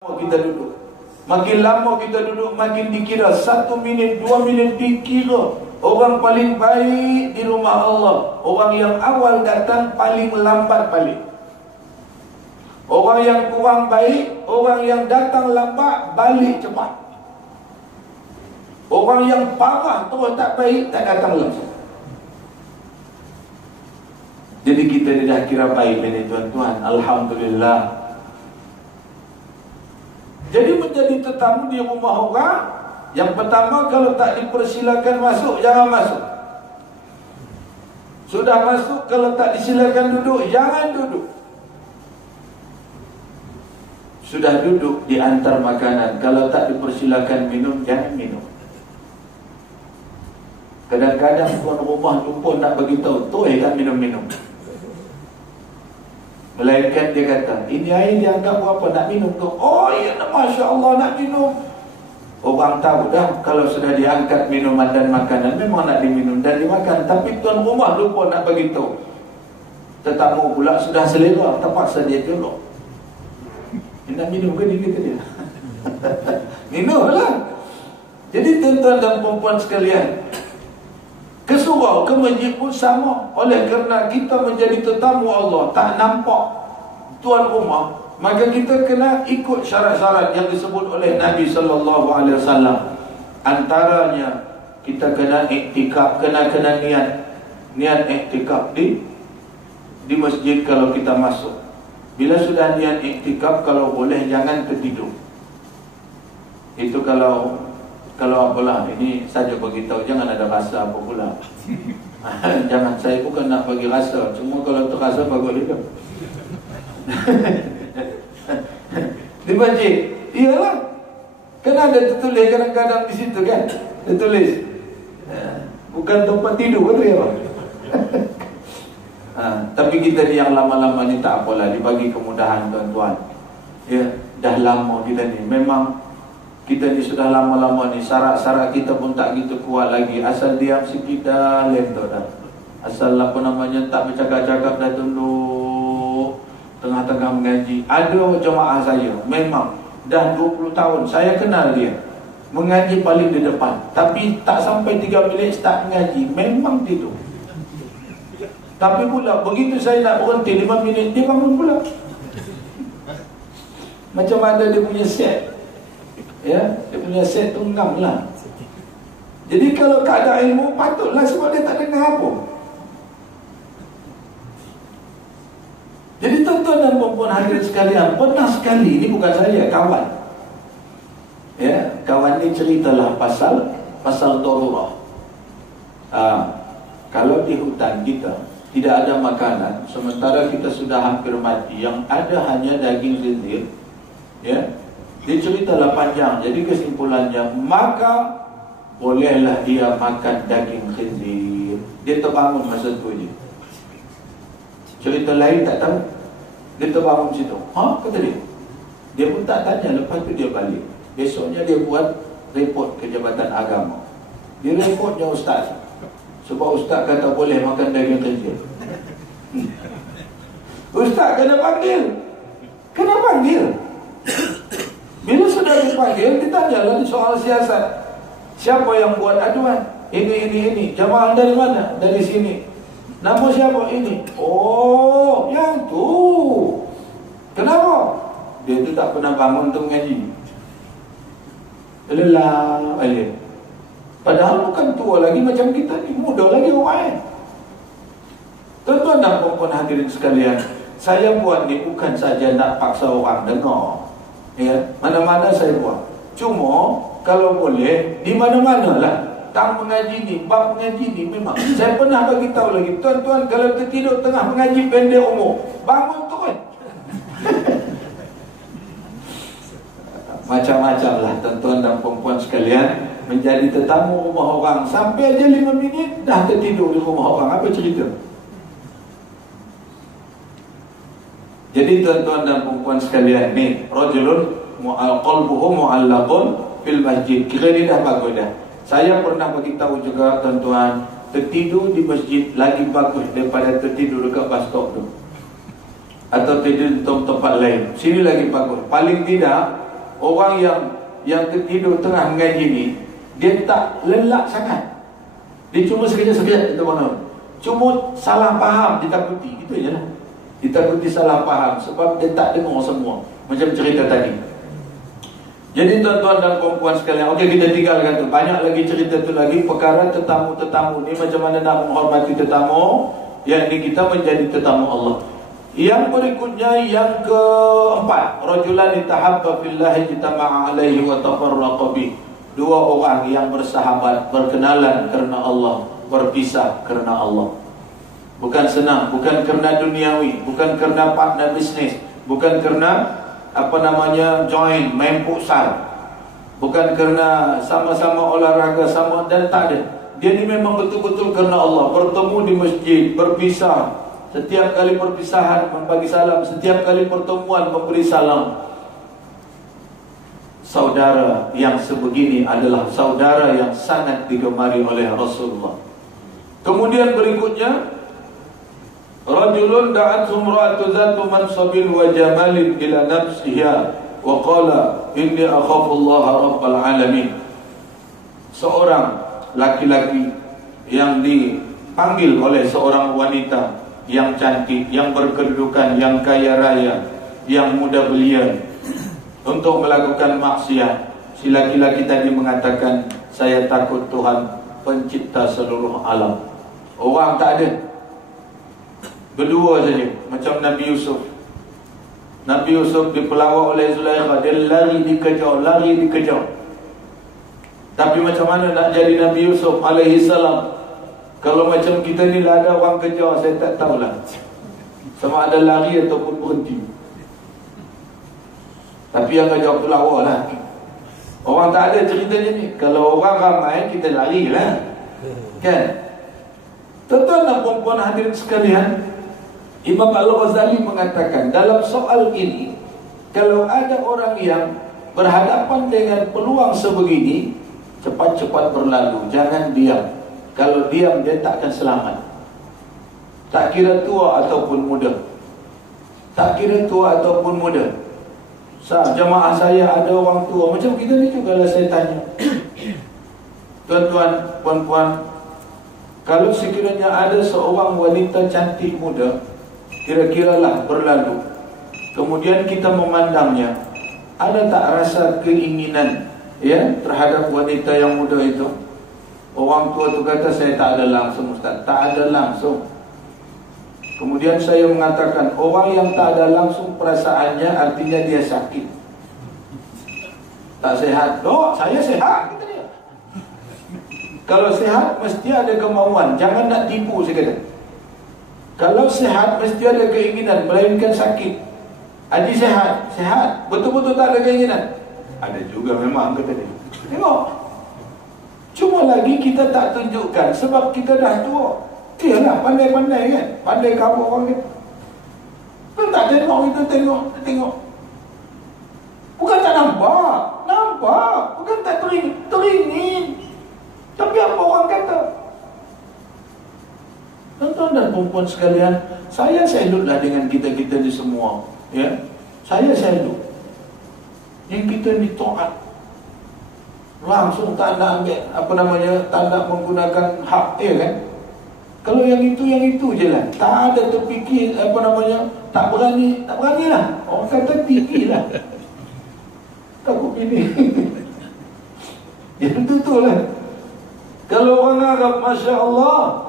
kita duduk. Makin lama kita duduk, makin dikira 1 minit, 2 minit dikira orang paling baik di rumah Allah. Orang yang awal datang paling lambat balik. Orang yang kurang baik, orang yang datang lambat balik cepat. Orang yang parah terus tak baik, tak datang langsung. Jadi kita dah kira baik ini tuan-tuan. Alhamdulillah. Jadi menjadi tetamu di rumah orang, yang pertama kalau tak dipersilakan masuk, jangan masuk. Sudah masuk, kalau tak disilakan duduk, jangan duduk. Sudah duduk diantar makanan, kalau tak dipersilakan minum, jangan minum. Kadang-kadang tuan rumah lupa nak beritahu, tu kan minum-minum. Melainkan dia kata, ini air dianggap berapa, nak minum tu? Oh ya, Masya Allah nak minum. Orang tahu dah, kalau sudah diangkat minuman dan makanan, memang nak diminum dan dimakan. Tapi tuan rumah lupa nak beritahu. Tetamu pula sudah selera, terpaksa dia tolong. Dia nak minum ke dia kata dia? Minum lah. Jadi tuan-tuan dan perempuan sekalian, ke surau, ke masjid pun sama. Oleh kerana kita menjadi tetamu Allah, tak nampak tuan rumah, maka kita kena ikut syarat-syarat yang disebut oleh Nabi SAW. Antaranya kita kena iktikaf, kena niat iktikaf di masjid kalau kita masuk. Bila sudah niat iktikaf, kalau boleh jangan tertidur. Itu kalau apalah, ini saja beritahu, jangan ada rasa apa pula. Jangan, saya bukan nak bagi rasa, cuma kalau terasa bagus hidup. Di masjid, iyalah, kan ada tertulis kadang-kadang di situ kan, tertulis bukan tempat tidur kan ya. Tapi kita ni yang lama-lama ni tak apalah, dibagi kemudahan tuan-tuan. Ya, dah lama kita ni, memang kita ni sudah lama-lama ni, syarat-syarat kita pun tak gitu kuat lagi. Asal diam sikit dah lentok dah. Asal apa namanya, tak bercakap-cakap dah tunduk tengah-tengah mengaji. Ada jemaah saya, memang dah 20 tahun saya kenal dia, mengaji paling di depan, tapi tak sampai 3 minit start mengaji, memang tidur. Tapi pula begitu saya nak berhenti 5 minit, dia bangun pula. Macam ada dia punya set. Ya, dia punya set tu ngam lah. Jadi kalau tak ada ilmu, patutlah, sebab dia tak dengar apa. Jadi tuan-tuan dan perempuan hadirin sekalian, pernah sekali, ini bukan saya, kawan. Ya, kawan ni ceritalah pasal darurah. Kalau di hutan kita tidak ada makanan, sementara kita sudah hampir mati, yang ada hanya daging khinzir, ya. Dia ceritalah panjang. Jadi kesimpulannya, maka bolehlah dia makan daging khinzir. Dia terbangun masa tu je. Cerita lain tak tahu. Dia terbangun situ. Kata dia. Dia pun tak tanya. Lepas tu dia balik. Besoknya dia buat report ke Jabatan Agama. Dia reportnya ustaz. Sebab ustaz kata boleh makan daging khinzir. Ustaz kena panggil. Kena panggil. Bila sudah dipanggil, ditanyalah soal siasat. Siapa yang buat aduan? Ini. Jamaah dari mana? Dari sini. Nama siapa? Ini. Oh, yang tu. Kenapa? Dia tu tak pernah bangun untuk mengaji. Lelah aja. Padahal bukan tua lagi macam kita ni, muda lagi orang. Tuan-tuan dan puan-puan hadirin sekalian, saya buat ni bukan saja nak paksa orang dengar. Ya, mana-mana saya buat. Cuma kalau boleh di mana-mana lah. Tang mengaji ni, bab mengaji ni, memang saya pernah bagi tahu lagi, tuan-tuan kalau tertidur tengah mengaji pendek umur, bangun terus. Macam-macam lah tuan-tuan dan perempuan sekalian, menjadi tetamu rumah orang sampai aja 5 minit dah tertidur di rumah orang. Apa cerita? Jadi tuan-tuan dan perempuan sekalian ni, rajulun qalbuhu mu'allaqun fil masjid. Kira dia dah bagus dah. Saya pernah bagi tahu juga tuan-tuan, tertidur di masjid lagi bagus daripada tertidur dekat bus stop tu. Atau tidur di tempat lain. Sini lagi bagus. Paling tidak orang yang tertidur tengah mengaji ni, dia tak lelak sangat. Dia cuma sekejap-sekejap kita mana. Cuma salah faham, ditakuti. Itu je lah. Ditakuti salah faham sebab dia tak dengar semua. Macam cerita tadi. Jadi tuan-tuan dan perempuan sekalian, okey, kita tinggalkan tu. Banyak lagi cerita tu lagi. Perkara tetamu-tetamu ni, macam mana nak menghormati tetamu. Yang ini kita menjadi tetamu Allah. Yang berikutnya, yang keempat, rajulan tahabba fillahi jitama'a alaihi wa tafarraqa bih. Dua orang yang bersahabat, berkenalan kerana Allah, berpisah kerana Allah. Bukan senang, bukan kerana duniawi, bukan kerana partner bisnes, bukan kerana join main futsal, bukan kerana sama-sama olahraga sama, dan tak ada. Dia ni memang betul-betul kerana Allah. Bertemu di masjid, berpisah. Setiap kali perpisahan membagi salam, setiap kali pertemuan memberi salam. Saudara yang sebegini adalah saudara yang sangat digemari oleh Rasulullah. Kemudian berikutnya, rajulun da'at imra'atu dzatu mansabin wa jamalin ila nafsiha wa qala inni akhafu Allah rabbal alamin. Seorang laki-laki yang dipanggil oleh seorang wanita yang cantik, yang berkedudukan, yang kaya raya, yang muda belia untuk melakukan maksiat. Si laki-laki tadi mengatakan, saya takut Tuhan pencipta seluruh alam. Orang tak ada, berdua saja. Macam Nabi Yusuf. Nabi Yusuf dipelawak oleh Zulaikha. Dia lari dikejar. Tapi macam mana nak jadi Nabi Yusuf alaihi salam? Kalau macam kita ni lah ada orang kejar, saya tak tahulah sama ada lari ataupun berhenti. Tapi yang kejar pelawak lah. Orang tak ada ceritanya ni. Kalau orang ramai, kita lari lah, kan? Tuan-tuan dan puan-puan hadirin sekalian, Imam Al-Ghazali mengatakan dalam soal ini, kalau ada orang yang berhadapan dengan peluang sebegini, cepat-cepat berlalu, jangan diam. Kalau diam, dia tak akan selamat. Tak kira tua ataupun muda. Tak kira tua ataupun muda. Jemaah saya ada orang tua. Macam kita ni juga lah, saya tanya. Tuan-tuan, puan-puan, kalau sekiranya ada seorang wanita cantik muda, kira-kiralah berlalu, kemudian kita memandangnya, ada tak rasa keinginan terhadap wanita yang muda itu? Orang tua tu kata, saya tak ada langsung Ustaz. Tak ada langsung. Kemudian saya mengatakan, orang yang tak ada langsung perasaannya, artinya dia sakit, tak sehat. Oh, saya sehat, kata dia. Kalau sehat, mesti ada kemauan. Jangan nak tipu, saya kata. Kalau sehat, mesti ada keinginan, melainkan sakit. Haji sehat, sehat, betul-betul tak ada keinginan. Ada juga memang, kata dia. Tengok. Cuma lagi kita tak tunjukkan sebab kita dah tua. Iyalah, pandai-pandai kan, pandai kabur orang kita. Kan tak tengok, kita tengok. Bukan tak nampak. Bukan tak teringin. Tapi apa orang kata? Tuan-tuan dan perempuan sekalian, saya salutlah dengan kita-kita ni semua, ya. Saya salut. Yang kita ni taat. Langsung tak nak ambil, tak nak menggunakan hak, kan? Kalau yang itu je lah. Tak ada terfikir, tak berani lah. Orang kata tinggi lah. Takut ini. Ya betul lah. Kalau orang Arab, Masya Allah,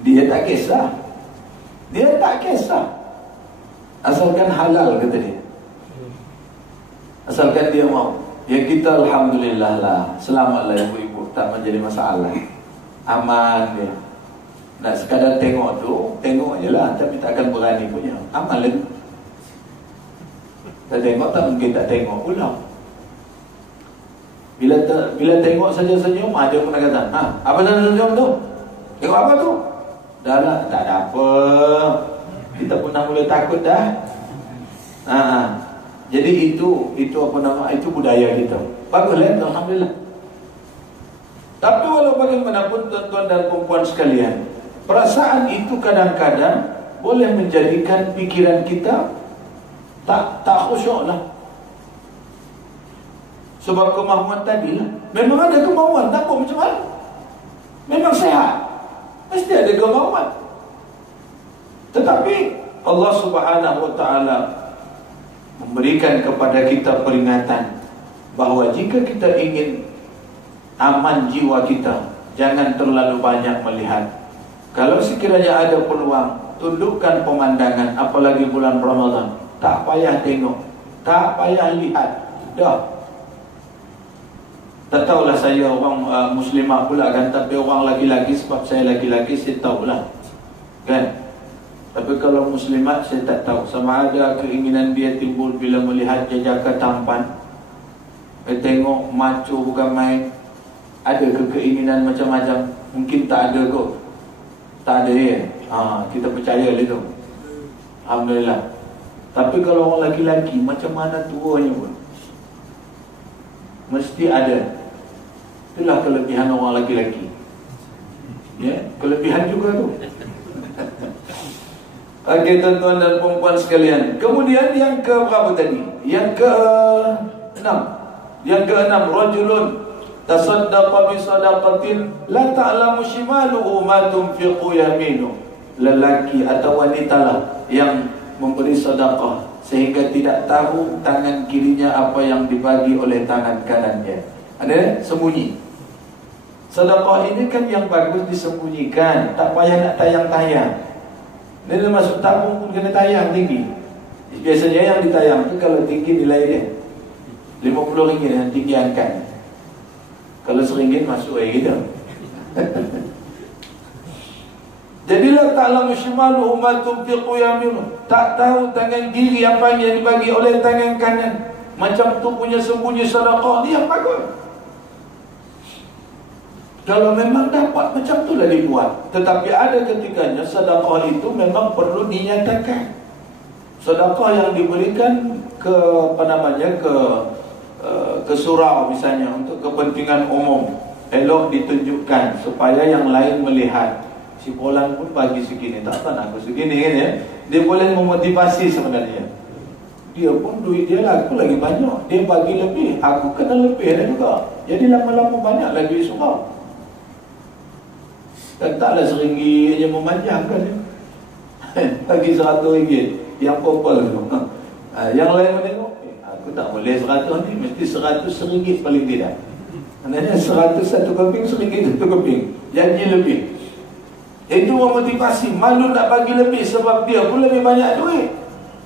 dia tak kisah. Asalkan halal, kata dia. Asalkan dia mau. Ya kita alhamdulillah lah, selamatlah ibu-ibu, tak menjadi masalah. Aman dia. Nak sekadar tengok je lah, tapi tak akan berani punya. Aman lagi. Tak tengok, tak mungkin tak tengok pula. Bila tengok saja senyum, dia pun nak kata, apa saja senyum tu? Tengok apa tu? Dah lah, tak ada apa. Kita pun dah mula takut dah. Jadi itu budaya kita. Baguslah, alhamdulillah. Tapi walau bagaimanapun tuan-tuan dan perempuan sekalian, perasaan itu kadang-kadang boleh menjadikan pikiran kita tak tak khusyuk lah. Sebab kemahuan tadi lah. Memang ada kemahuan, tak apa macam mana. Memang sehat, mesti ada kemahuan. Tetapi Allah Subhanahu Wa Taala memberikan kepada kita peringatan bahawa jika kita ingin aman jiwa kita, jangan terlalu banyak melihat. Kalau sekiranya ada peluang, tundukkan pemandangan. Apalagi bulan Ramadan, tak payah tengok, tak payah lihat. Dah. Tak tahulah saya orang muslimah pula kan, tapi orang laki-laki, sebab saya laki-laki, saya tahulah kan. Tapi kalau muslimat saya tak tahu. Sama ada keinginan dia timbul bila melihat jejaka tampan, tengok macho bukan main. Ada ke keinginan macam-macam? Mungkin tak ada kot. Tak ada ya. Kita percaya lah itu, alhamdulillah. Tapi kalau orang laki-laki, macam mana tuanya pun mesti ada. Itulah kelebihan orang laki-laki. Ya, kelebihan juga tu. Okey, tuan-tuan dan puan-puan sekalian. Kemudian yang ke berapa tadi? Yang ke-6. Yang ke-6, rajulun tasaddaqa bi sadaqatin la ta'lamu shimaluhu ma tunfiqu yaminu. Lelaki atau wanita lah yang memberi sedekah sehingga tidak tahu tangan kirinya apa yang dibagi oleh tangan kanannya. Ada sembunyi. Sedekah ini kan yang bagus disembunyikan, tak payah nak tayang-tayang. Dia masuk tabung pun kena tayang tinggi. Biasanya yang ditayang tu kalau tinggi nilai dia RM50 yang tinggi angkat. Kalau RM1 masuk gitu. Jadilah ta'lamu shimaluhu ma tunfiqu yaminu. Tak tahu tangan kiri apa yang dibagi oleh tangan kanan. Macam tu punya sembunyi sedekah ni yang bagus. Kalau memang dapat, macam tu lah dibuat. Tetapi ada ketikanya sedekah itu memang perlu dinyatakan. Sedekah yang diberikan ke ke surau misalnya untuk kepentingan umum, elok ditunjukkan supaya yang lain melihat. Si Polan pun bagi segini, tak tahu aku segini kan ya. Dia boleh memotivasi sebenarnya. Dia pun duit dia lah, aku lagi banyak, dia bagi lebih, aku kena lebih dah juga. Jadi lama-lama banyak lagi surau. Dan taklah RM1 aja memanjangkan dia. Bagi RM100 yang popol tu. Yang lain menengok, aku tak boleh 100 ni, mesti 100 RM1 paling tidak. Maknanya 100 satu keping, RM1 satu keping, janji lebih. Itu memotivasi. Malu nak bagi lebih sebab dia pun lebih banyak duit.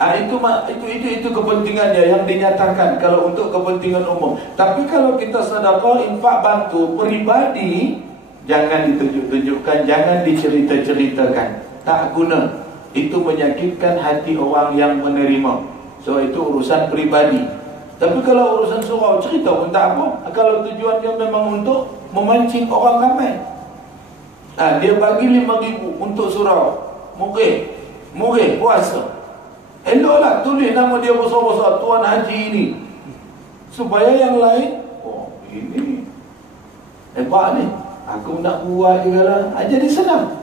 Itu kepentingannya yang dinyatakan kalau untuk kepentingan umum. Tapi kalau kita sedekah, infak, bantu peribadi, jangan ditunjuk-tunjukkan, jangan dicerita-ceritakan. Tak guna. Itu menyakitkan hati orang yang menerima. So itu urusan peribadi. Tapi kalau urusan surau, cerita pun tak apa. Kalau tujuan dia memang untuk memancing orang ramai. Dia bagi RM5,000 untuk surau. Murih puasa. Eloklah tulis nama dia besar-besar, Tuan Haji ini, supaya yang lain, oh ini hebat ni, aku nak buat juga lah. Jadi senang.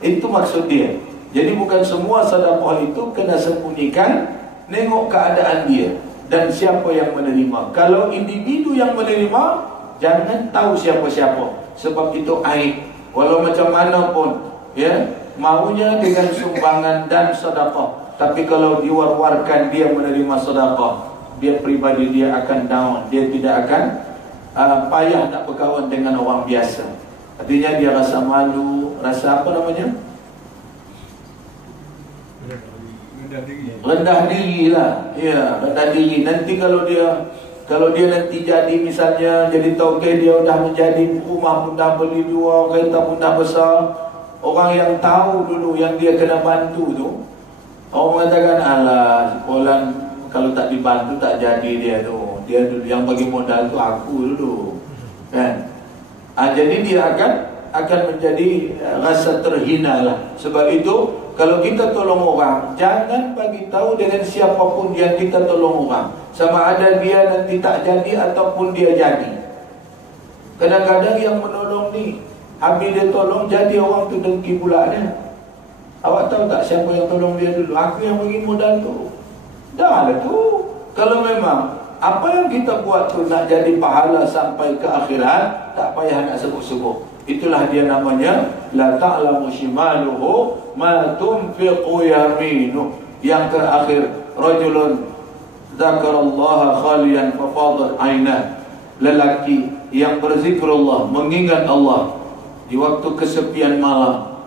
Itu maksud dia. Jadi bukan semua sedekah itu kena sembunyikan. Nengok keadaan dia dan siapa yang menerima. Kalau individu yang menerima, jangan tahu siapa-siapa, sebab itu aib. Walau macam mana pun, ya, maunya dengan sumbangan dan sedekah. Tapi kalau diwar-warkan dia menerima sedekah, dia pribadi dia akan down. Dia tidak akan payah nak berkawan dengan orang biasa. Artinya dia rasa malu, rasa apa namanya? Rendah diri lah. Ya, rendah diri. Nanti kalau dia nanti jadi misalnya jadi togeh, dia dah menjadi, rumah pun dah beli 2, kereta pun dah besar, orang yang tahu dulu yang dia kena bantu tu, orang mengatakan, alah, Polan kalau tak dibantu tak jadi dia tu. Dia dulu yang bagi modal tu aku dulu. Kan? Jadi dia akan menjadi rasa terhina lah. Sebab itu kalau kita tolong orang, jangan bagi tahu dengan siapapun yang kita tolong orang. Sama ada dia nanti tak jadi ataupun dia jadi. Kadang-kadang yang menolong ni, habis dia tolong, jadi orang tu dengki pula dia. Awak tahu tak siapa yang tolong dia dulu? Aku yang bagi modal tu. Dah lah tu. Kalau memang apa yang kita buat tu nak jadi pahala sampai ke akhirat, tak payah nak sebut-sebut. Itulah dia namanya la ta'lamu shimaluhu ma tunfiqu yaminuh. Yang terakhir, rajulun dzakarallaha khaliyan fafadat ainah. Lelaki yang berzikrullah, mengingat Allah di waktu kesepian malam,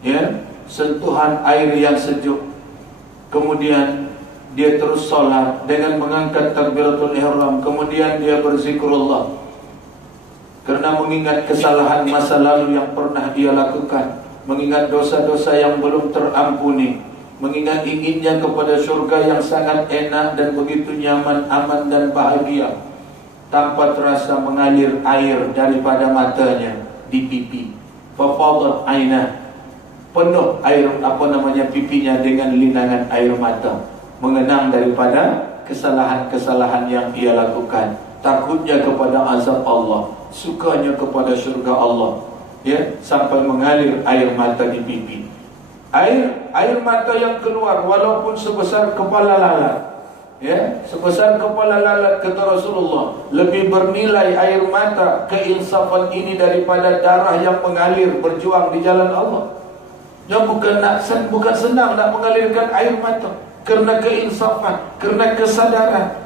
ya, sentuhan air yang sejuk, kemudian dia terus solat dengan mengangkat takbiratul ihram, kemudian dia berzikrullah karena mengingat kesalahan masa lalu yang pernah dia lakukan, mengingat dosa-dosa yang belum terampuni, mengingat inginnya kepada syurga yang sangat enak dan begitu nyaman, aman dan bahagia. Tanpa terasa mengalir air daripada matanya di pipi. Fafadat ainah, penuh air pipinya dengan linangan air mata, mengenang daripada kesalahan-kesalahan yang ia lakukan, takutnya kepada azab Allah, sukanya kepada syurga Allah, ya, sampai mengalir air mata di pipi. Air mata yang keluar walaupun sebesar kepala lalat, ya, sebesar kepala lalat, kata Rasulullah, lebih bernilai air mata keinsafan ini daripada darah yang mengalir berjuang di jalan Allah. Dia bukan senang nak mengalirkan air mata kerana keinsafan, kerana kesadaran,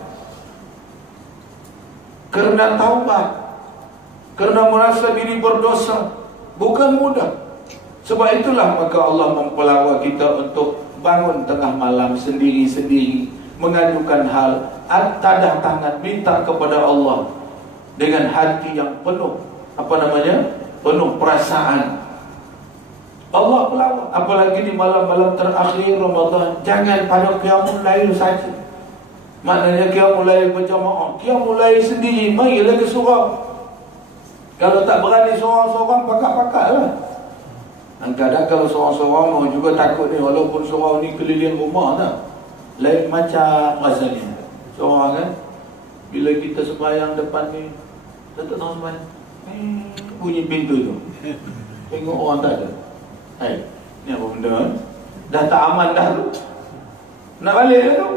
kerana taubat, kerana merasa diri berdosa. Bukan mudah. Sebab itulah maka Allah mempelawa kita untuk bangun tengah malam sendiri-sendiri, mengajukan hal, tadah tangan, minta kepada Allah dengan hati yang penuh penuh perasaan. Allah pelawak, apalagi di malam-malam terakhir Ramadan. Jangan pada qiyamul lail saja. Maknanya qiyamul lail berjamaah, qiyamul lail sendiri, marilah ke surau. Kalau tak berani seorang-seorang, pakak-pakaklah. Kadang kalau seorang-seorang mau juga takut ni, walaupun surau ni keliling rumah tak, lain macam rasanya. Seorang kan, bila kita sembahyang depan ni, tak tahu sembahyang, bunyi pintu tu, tengok orang tak ada. Ni apa benda? Dah tak aman dah tu. Nak balik dah tu?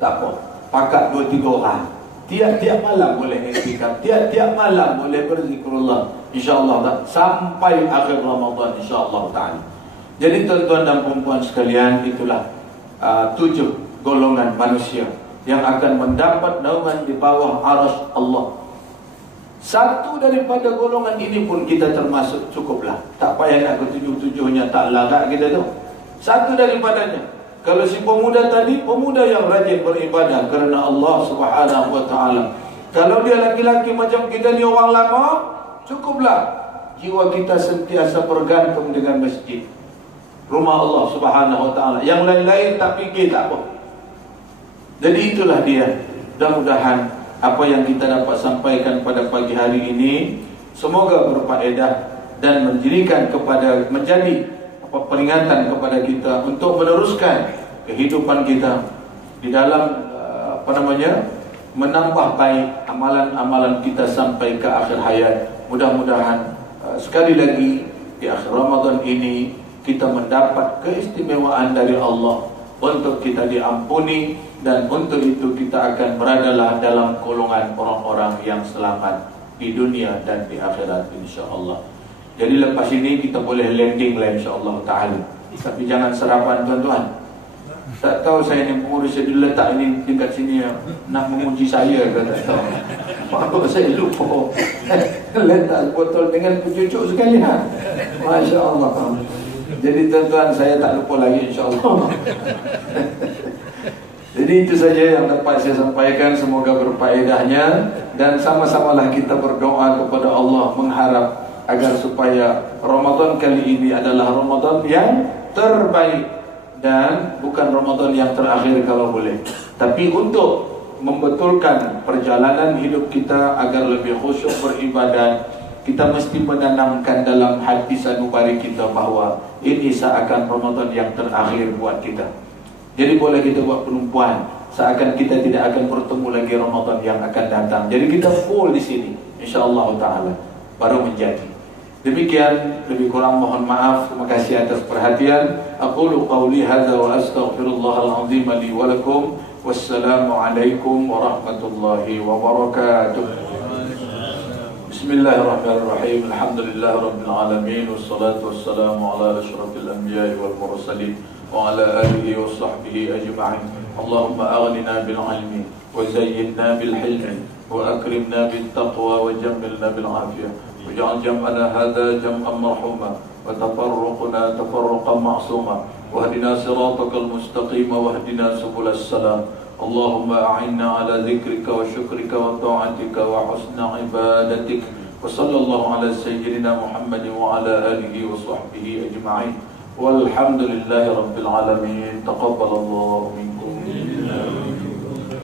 Tak apa. Pakat 2-3 orang. Tiap-tiap malam boleh iktikaf, tiap-tiap malam boleh berzikrullah, insya-Allah tak, sampai akhir Ramadan insya-Allah taala. Jadi tuan-tuan dan puan-puan sekalian, itulah 7 golongan manusia yang akan mendapat naungan di bawah arasy Allah. Satu daripada golongan ini pun kita termasuk, cukuplah. Tak payah nak ke 7-7-nya, tak larat kita tu. Satu daripadanya. Kalau si pemuda tadi, pemuda yang rajin beribadah kerana Allah Subhanahu wa taala. Kalau dia laki-laki macam kita ni orang lama, cukuplah jiwa kita sentiasa bergantung dengan masjid, rumah Allah Subhanahu wa taala. Yang lain-lain tak fikir, tak apa. Jadi itulah dia. Mudah-mudahan apa yang kita dapat sampaikan pada pagi hari ini semoga berfaedah dan menjadi peringatan kepada kita untuk meneruskan kehidupan kita di dalam menambah baik amalan-amalan kita sampai ke akhir hayat. Mudah-mudahan sekali lagi di akhir Ramadan ini kita mendapat keistimewaan dari Allah untuk kita diampuni, dan untuk itu kita akan beradalah dalam golongan orang-orang yang selamat di dunia dan di akhirat insya-Allah. Jadi lepas ini kita boleh landing lah insya-Allah taala. Tapi jangan serapan tuan-tuan. Tak tahu saya ni pengurus dia letak ini dekat sini nak menguji saya ke tak tahu. Maaf saya lupa. Letak botol dengan pencucuk sekali ha. Masya-Allah. Jadi tuan-tuan, saya tak lupa lagi insya-Allah. Jadi itu saja yang dapat saya sampaikan, semoga berfaedahnya, dan sama-samalah kita berdoa kepada Allah mengharap agar supaya Ramadan kali ini adalah Ramadan yang terbaik dan bukan Ramadan yang terakhir kalau boleh. Tapi untuk membetulkan perjalanan hidup kita agar lebih khusyuk beribadat, kita mesti menanamkan dalam hati sanubari kita bahawa ini seakan Ramadan yang terakhir buat kita. Jadi boleh kita buat penumpuan seakan kita tidak akan bertemu lagi Ramadan yang akan datang. Jadi kita full di sini insya-Allah taala baru menjadi. Demikian, lebih kurang mohon maaf. Terima kasih atas perhatian. Aqulu qawli hadza wa astaghfirullahal azim li wa lakum. Wassalamualaikum warahmatullahi wabarakatuh. Bismillahirrahmanirrahim. Alhamdulillah rabbil alamin, wassalatu wassalamu ala asyrafil anbiya'i wal mursalin wa ala alihi wa sahbihi ajma'in. Allahumma aghnina bil ilmi wa zayyinna bil hilmi wa akrimna bit taqwa wa jammilna bil afiyah. Waj'al jam'ana hadha jam'an marhuma wa tafarruquna tafarruqan ma'suma wahdina siratakal mustaqim wahdina subulas salam. Allahumma a'inna ala dhikrika wa syukrika wa ta'atika wa husna ibadatik. Wa sallallahu ala sayyidina Muhammadin wa ala alihi wa sahbihi ajma'in. Walhamdulillahi rabbil alamin. Taqabbalallahu minkum.